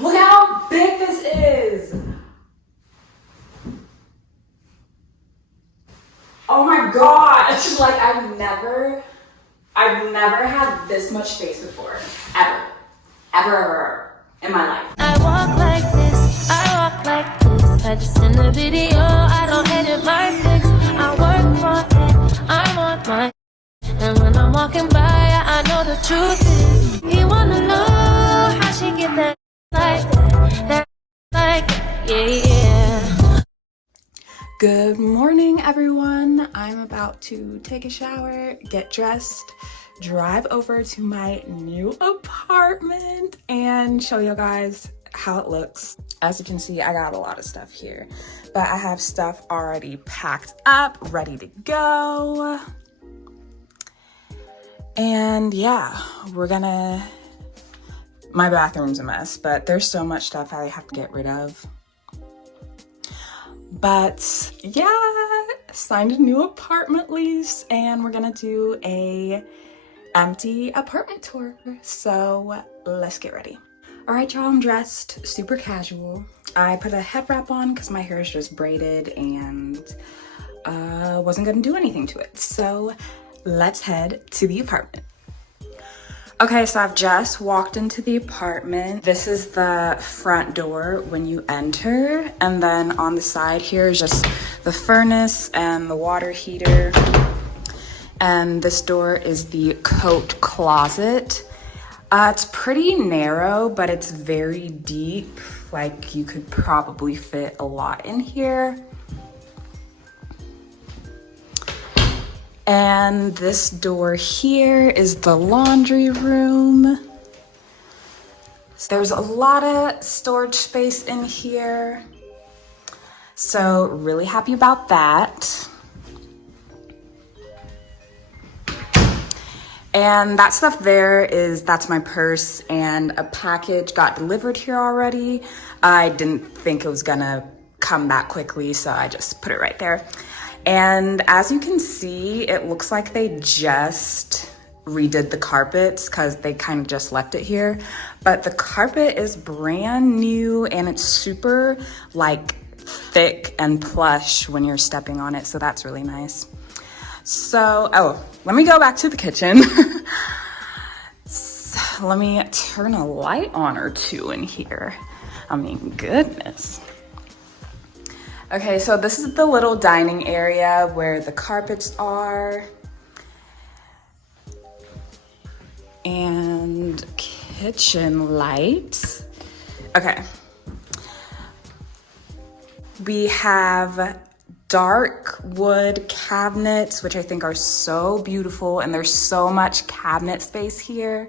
Look how big this is. Oh my god. It's like I've never had this much space before. Ever in my life. I walk like this, I walk like this. I just in the video, I don't edit my pics. I work for it, I'm on my. And when I'm walking by, I know the truth is. You wanna know how she get that like that, yeah. Good morning, everyone. I'm about to take a shower, get dressed, drive over to my new apartment and show you guys how it looks. As you can see, I got a lot of stuff here, but I have stuff already packed up, ready to go. And yeah, my bathroom's a mess, but there's so much stuff I have to get rid of. But yeah, signed a new apartment lease and we're gonna do a empty apartment tour. So let's get ready. All right, y'all, I'm dressed super casual. I put a head wrap on because my hair is just braided and wasn't gonna do anything to it. So let's head to the apartment. Okay, so I've just walked into the apartment. This is the front door when you enter. And then on the side here is just the furnace and the water heater. And this door is the coat closet. It's pretty narrow, but it's very deep. Like you could probably fit a lot in here. And this door here is the laundry room. So there's a lot of storage space in here. So really happy about that. And that stuff that's my purse, and a package got delivered here already. I didn't think it was gonna come that quickly, so I just put it right there. And as you can see, it looks like they just redid the carpets because they kind of just left it here. But the carpet is brand new and it's super like thick and plush when you're stepping on it. So that's really nice. So, let me go back to the kitchen. So let me turn a light on or two in here. I mean, goodness. Okay, so this is the little dining area where the carpets are. And kitchen lights. Okay. We have dark wood cabinets, which I think are so beautiful, and there's so much cabinet space here.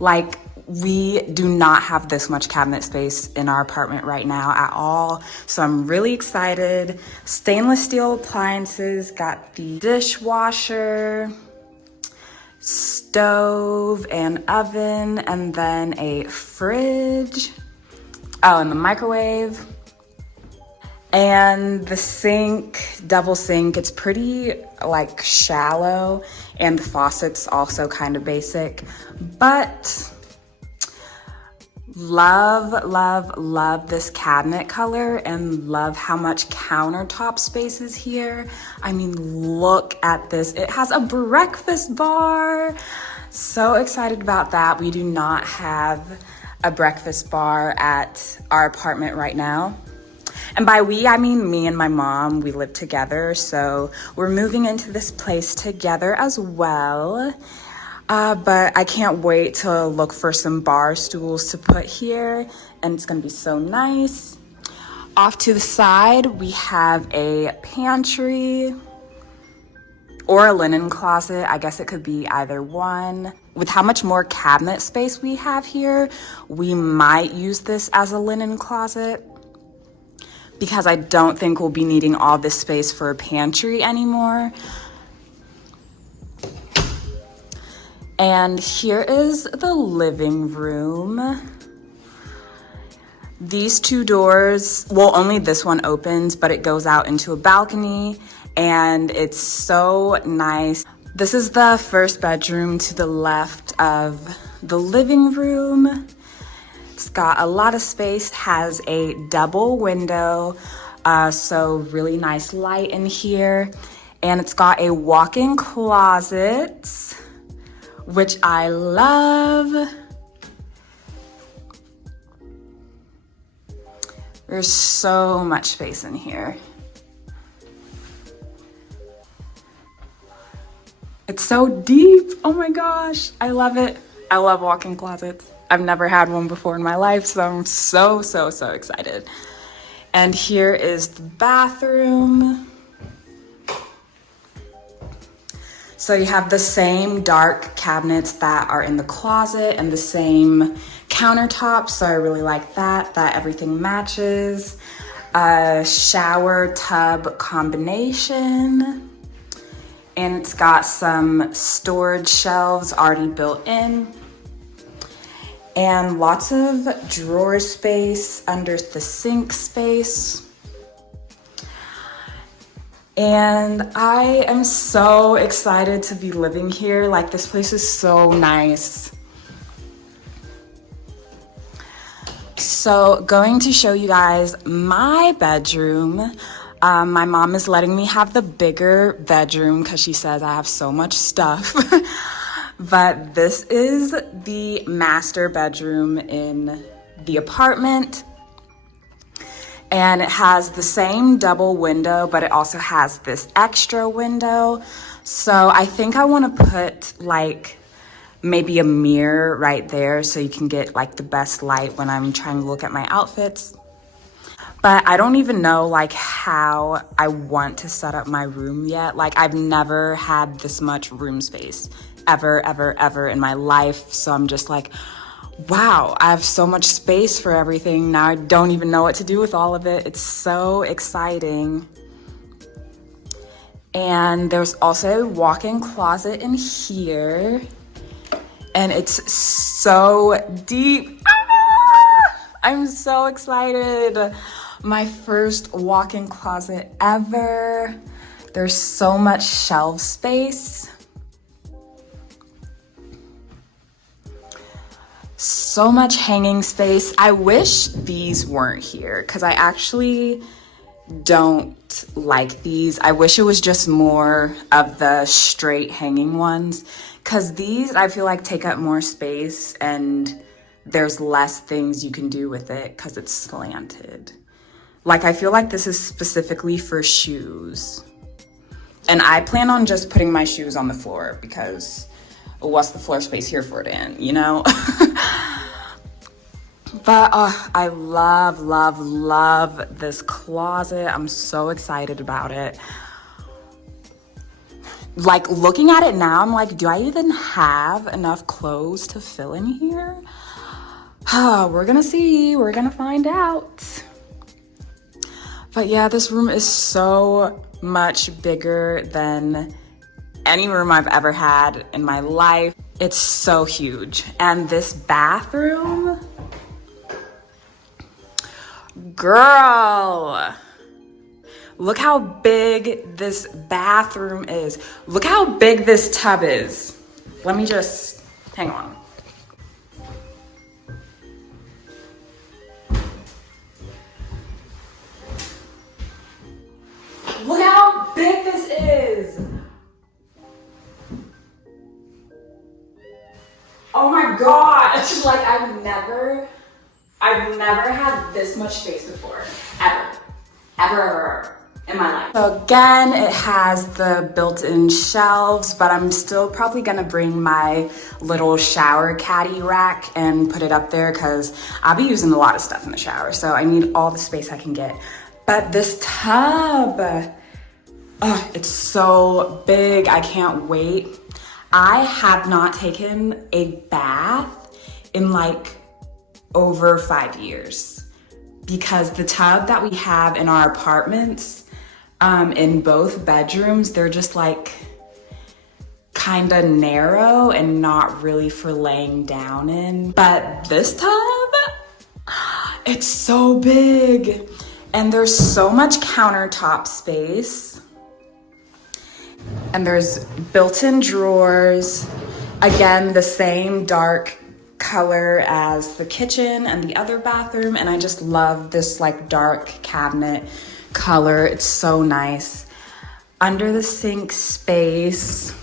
Like, we do not have this much cabinet space in our apartment right now at all. So I'm really excited. Stainless steel appliances, got the dishwasher, stove and oven, and then a fridge. Oh, and the microwave. And the sink, double sink, it's pretty like shallow, and the faucet's also kind of basic, but love this cabinet color and love how much countertop space is here. I mean, look at this. It has a breakfast bar. So excited about that. We do not have a breakfast bar at our apartment right now. And by we, I mean me and my mom. We live together, so we're moving into this place together as well. But I can't wait to look for some bar stools to put here, and it's gonna be so nice. Off to the side, we have a pantry or a linen closet. I guess it could be either one. With how much more cabinet space we have here, we might use this as a linen closet, because I don't think we'll be needing all this space for a pantry anymore. And here is the living room. These two doors, well, only this one opens, but it goes out into a balcony, and it's so nice. This is the first bedroom to the left of the living room. It's got a lot of space, has a double window, so really nice light in here. And it's got a walk-in closet, which I love. There's so much space in here. It's so deep. Oh my gosh, I love it. I love walk-in closets. I've never had one before in my life, so I'm so excited. And here is the bathroom. So you have the same dark cabinets that are in the closet and the same countertops, so I really like that everything matches. Shower tub combination. And it's got some storage shelves already built in. And lots of drawer space under the sink space. And I am so excited to be living here. Like, this place is so nice. So, going to show you guys my bedroom. My mom is letting me have the bigger bedroom because she says I have so much stuff. But this is the master bedroom in the apartment. And it has the same double window, but it also has this extra window. So I think I want to put like maybe a mirror right there so you can get like the best light when I'm trying to look at my outfits. But I don't even know like how I want to set up my room yet. Like, I've never had this much room space ever in my life. So I'm just like, wow, I have so much space for everything. Now I don't even know what to do with all of it. It's so exciting. And there's also a walk-in closet in here. And it's so deep. I'm so excited. My first walk-in closet ever. There's so much shelf space. So much hanging space. I wish these weren't here because I actually don't like these. I wish it was just more of the straight hanging ones because these I feel like take up more space and there's less things you can do with it because it's slanted. Like, I feel like this is specifically for shoes. And I plan on just putting my shoes on the floor because what's the floor space here for it in, you know? But I love this closet. I'm so excited about it. Like, looking at it now, I'm like, do I even have enough clothes to fill in here? We're gonna see, we're gonna find out. But yeah, this room is so much bigger than any room I've ever had in my life. It's so huge. And this bathroom, girl, look how big this bathroom is. Look how big this tub is. Let me just, hang on. Look how big this is. Oh my God. It's like I've never had this much space before, ever in my life. So again, it has the built-in shelves, but I'm still probably gonna bring my little shower caddy rack and put it up there because I'll be using a lot of stuff in the shower. So I need all the space I can get. But this tub, it's so big, I can't wait. I have not taken a bath in like over 5 years because the tub that we have in our apartments, in both bedrooms, they're just like kind of narrow and not really for laying down in. But this tub, it's so big. And there's so much countertop space. And there's built-in drawers. Again, the same dark color as the kitchen and the other bathroom, and I just love this like dark cabinet color. It's so nice. Under the sink space.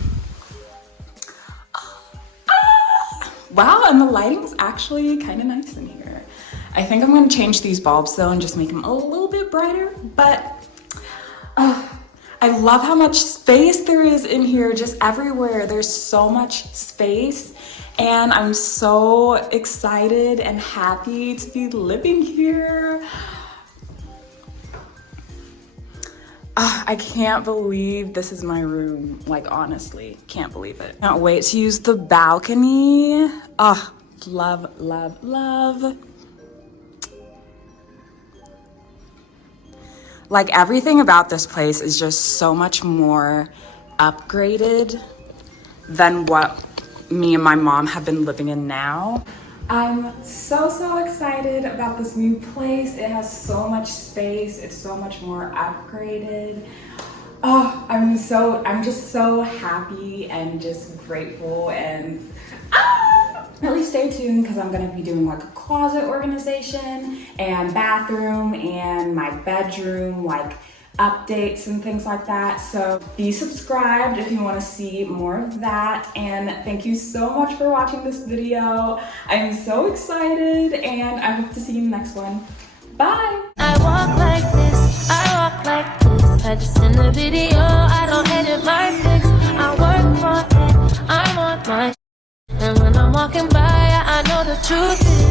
Wow, and the lighting's actually kind of nice in here. I think I'm gonna change these bulbs though and just make them a little bit brighter, but I love how much space there is in here, just everywhere. There's so much space, and I'm so excited and happy to be living here. I can't believe this is my room. Like, honestly, can't believe it. Can't wait to use the balcony. Love, love, love. Like, everything about this place is just so much more upgraded than what me and my mom have been living in now. I'm so excited about this new place. It has so much space. It's so much more upgraded. I'm just so happy and just grateful, and really stay tuned because I'm gonna be doing like a closet organization and bathroom and my bedroom, like updates and things like that. So be subscribed if you want to see more of that, and thank you so much for watching this video. I'm so excited, and I hope to see you in the next one. Bye. I walk like this, I walk like this. I just in the video, I don't edit my pics. I work for it, I'm on my and when I'm walking by, I know the truth is